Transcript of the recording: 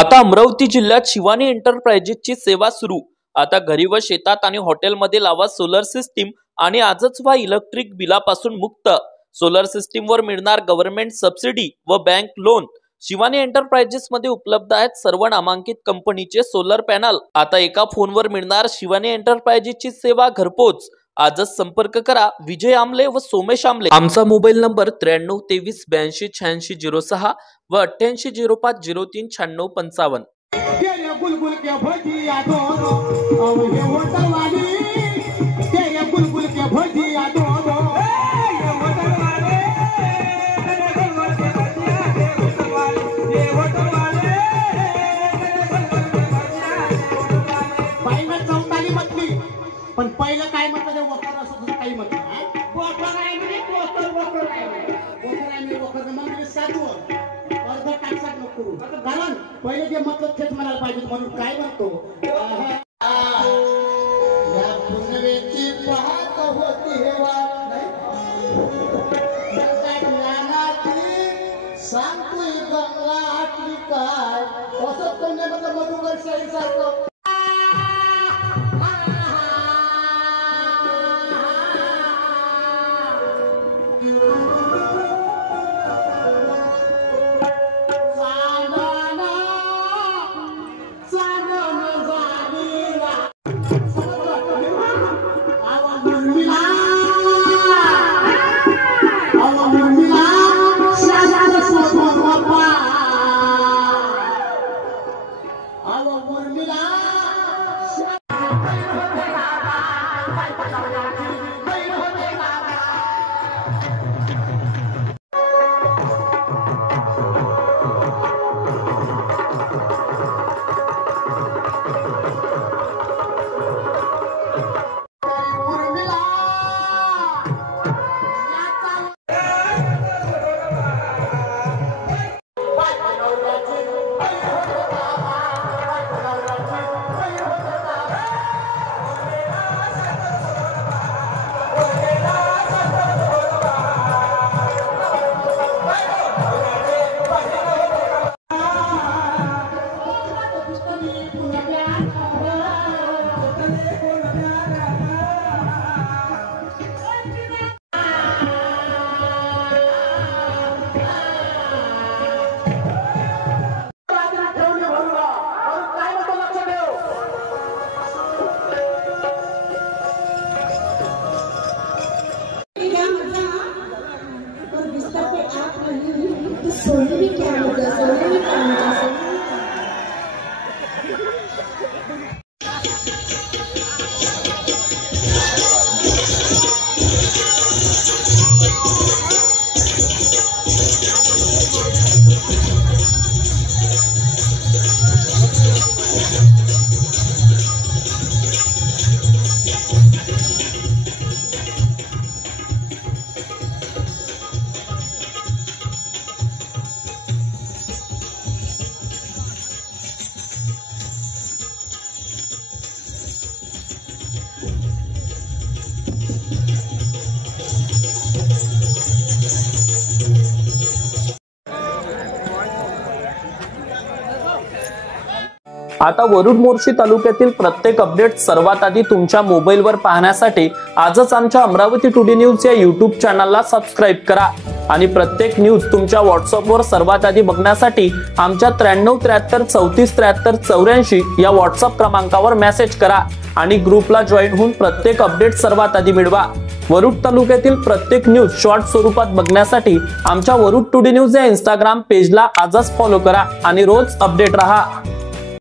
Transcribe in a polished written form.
आता अमरावती जिल्ह्यात शिवानी एंटरप्राइजेसची सेवा सुरू। आता घरी व शेतात आणि हॉटेलमध्ये लावा सोलर सिस्टीम आणि आजच व्हा इलेक्ट्रिक बिलापासून मुक्त। सोलर सिस्टीमवर मिळणार गव्हर्नमेंट सबसिडी व बँक लोन। शिवानी एंटरप्राइजेस मध्ये उपलब्ध आहेत सर्व नामांकित कंपनीचे सोलर पॅनल। आता एका फोनवर मिळणार शिवानी एंटरप्राइजेसची सेवा घरपोच। आजच संपर्क करा विजय आमले व सोमेश आमले। आमचा मोबाईल नंबर 93 23 82 86 06 व 88 05 03 96 55। पण पहिलं काय म्हणतात ते वकर असं काही म्हणतात वकर आहे म्हणजे वकर आहे म्हणजे साधू अर्ध टाकसाट नको करू आता घालन पहिले जे मतलब तेच म्हणायला पाहिजे म्हणून काय म्हणतो या पुनवेची पाहत होती हेवा सांगतोय गंगा आटली काय असं कोणी मतलब मधुकर साई सारखं सोने भी क्या होगा सोने भी क्या होगा आता वरुड मोर्शी तालुक्यातील प्रत्येक अपडेट सर्वात आधी तुमच्या मोबाईलवर पाहण्यासाठी आजच आमच्या अमरावती टुडे न्यूज या YouTube चॅनलला सबस्क्राइब करा आणि प्रत्येक न्यूज तुमच्या व्हॉट्सअपवर सर्वात आधी बघण्यासाठी आमच्या 93 73 34 73 84 या व्हॉट्सअप क्रमांकावर मेसेज करा आणि ग्रुपला जॉईन होऊन प्रत्येक अपडेट सर्वात आधी मिळवा। वरुड तालुक्यातील प्रत्येक न्यूज शॉर्ट स्वरूपात बघण्यासाठी आमच्या वरुड टुडे न्यूज या Instagram पेजला आजच फॉलो करा आणि रोज अपडेट रहा।